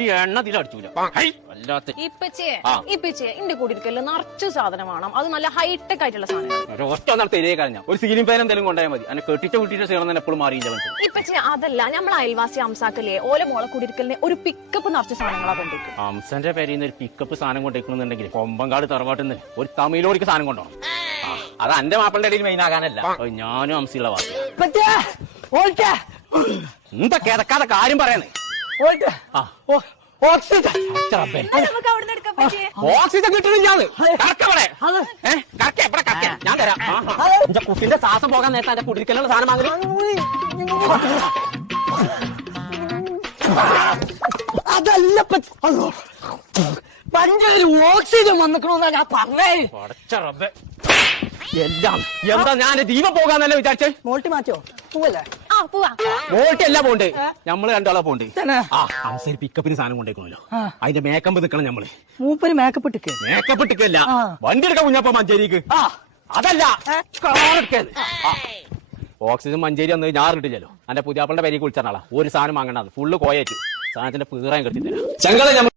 തുള്ളി എണ്ണ തിലടിച്ചൂല. ഇപ്പച്ചേ എന്റെ കൂടിയിരിക്കല് നിറച്ചു സാധനം വേണം. അത് നല്ല ഹൈടെക് ആയിട്ടുള്ള സാധനം. ഒറ്റ ഒന്നാൾ തെരയെ കഴിഞ്ഞ ഒരു സീലിംഗ് ഫാൻ എന്തെങ്കിലും കൊണ്ടുപോയാൽ മതി. എന്നെ കെട്ടിച്ച കുട്ടിയുടെ സീണം എപ്പോഴും മാറിയില്ല. ഇപ്പച്ചേ അതല്ല, നമ്മളെ അയൽവാസി അംസാക്കല്ലേ ഓല മോളെ കൂടിയിരിക്കലിന് ഒരു പിക്കപ്പ് നിറച്ച സാധനങ്ങളാ കൊണ്ടേക്കും. അംസന്റെ പേരിൽ ഒരു പിക്കപ്പ് സാധനം കൊണ്ടേക്കുന്നുണ്ടെങ്കിൽ കൊമ്പങ്കാട് തറവാട്ടിന്ന് ഒരു തമിഴോടിക്ക് സാധനം കൊണ്ടുപോകണം. അത് എന്റെ മാപ്പിളുടെ ഇടയിൽ മെയിൻ ആകാനല്ല, ഞാനും അംസിയുള്ള വാസി. എന്താ കിടക്കാതെ കാര്യം പറയുന്നേ? ഓക്സിജൻ കിട്ടുന്നില്ലാന്ന് ഞാൻ തരാം. എന്റെ കുട്ടിന്റെ ശ്വാസം പോകാൻ നേരത്തെ എന്റെ കുടിക്കലുള്ള സാധനം വാങ്ങി. അതല്ല പഞ്ചായത്ത് ഓക്സിജൻ വന്നിക്കണോന്നാ ഞാൻ പറഞ്ഞേ. എല്ലാം എന്താ ഞാൻ ദീപം പോകാന്നല്ലേ വിചാരിച്ചേ? മോൾട്ടി മാറ്റോ പോവല്ലേ? വോട്ട് അല്ല പോണ്ട്, നമ്മള് രണ്ടാളാ പോണ്ട്. അവസരം പിക്കപ്പിന് സാധനം കൊണ്ടേക്കണല്ലോ, അതിന്റെ മേക്കപ്പ് നിക്കണം നമ്മള്. മൂപ്പര് മേക്കപ്പ് ഇട്ടിക്ക്? മേക്കപ്പ് ഇട്ടിക്കല്ല, വണ്ടി എടുക്കാൻ കുഞ്ഞപ്പ മഞ്ചേരിക്ക്. അതല്ല ഓക്സിജൻ മഞ്ചേരി വന്നത് ഞാൻ കിട്ടില്ലല്ലോ. എന്റെ പുതിയാപ്പളുടെ പേര് കുളിച്ചാളാ ഒരു സാധനം വാങ്ങണ്ടാന്ന് ഫുള്ള് കോയേറ്റു. സാധനത്തിന്റെ പീറാൻ കെട്ടിത്തരാം.